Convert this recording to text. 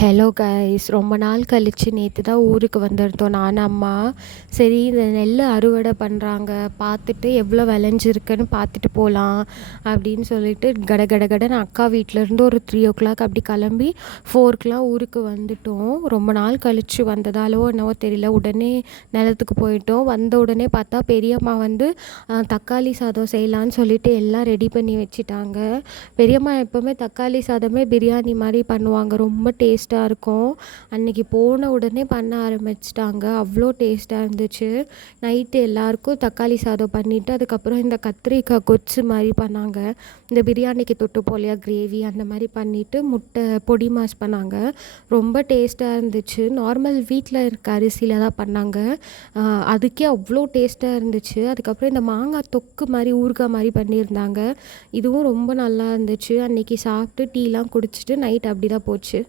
Hello guys, ரொம்ப நாள் கழிச்சு நேற்று தான் ஊருக்கு வந்திருந்தோம் நான் அம்மா. சரி, இந்த நெல் அறுவடை பண்ணுறாங்க, பார்த்துட்டு எவ்வளோ விளைஞ்சிருக்குன்னு பார்த்துட்டு போகலாம் அப்படின்னு சொல்லிட்டு கட கட கடன்னு அக்கா வீட்டிலேருந்து ஒரு 3 o'clock அப்படி கிளம்பி 4க்குலாம் ஊருக்கு வந்துட்டோம். ரொம்ப நாள் கழிச்சு வந்ததாலோ என்னவோ தெரியல, உடனே நிலத்துக்கு போயிட்டோம். வந்த உடனே பார்த்தா பெரியம்மா வந்து தக்காளி சாதம் செய்யலான்னு சொல்லிட்டு எல்லாம் ரெடி பண்ணி வச்சுட்டாங்க. பெரியம்மா எப்போவுமே தக்காளி சாதமே பிரியாணி மாதிரி பண்ணுவாங்க, ரொம்ப டேஸ்ட்டாக இருக்கும். அன்றைக்கி போன உடனே பண்ண ஆரம்பிச்சிட்டாங்க, அவ்வளோ டேஸ்ட்டாக இருந்துச்சு. நைட்டு எல்லாருக்கும் தக்காளி சாதம் பண்ணிவிட்டு அதுக்கப்புறம் இந்த கத்திரிக்காய் கொச்சு மாதிரி பண்ணாங்க. இந்த பிரியாணிக்கு தொட்டு போலியா கிரேவி அந்த மாதிரி பண்ணிவிட்டு முட்டை பொடி மாஸ் பண்ணாங்க. ரொம்ப டேஸ்ட்டாக இருந்துச்சு. நார்மல் வீட்டில் இருக்க அரிசியில் தான் பண்ணாங்க, அதுக்கே அவ்வளோ டேஸ்ட்டாக இருந்துச்சு. அதுக்கப்புறம் இந்த மாங்காய் தொக்கு மாதிரி ஊறுகாய் மாதிரி பண்ணியிருந்தாங்க, இதுவும் ரொம்ப நல்லா இருந்துச்சு. அன்றைக்கி சாப்பிட்டு டீலாம் குடிச்சிட்டு நைட் அப்படி தான் போச்சு.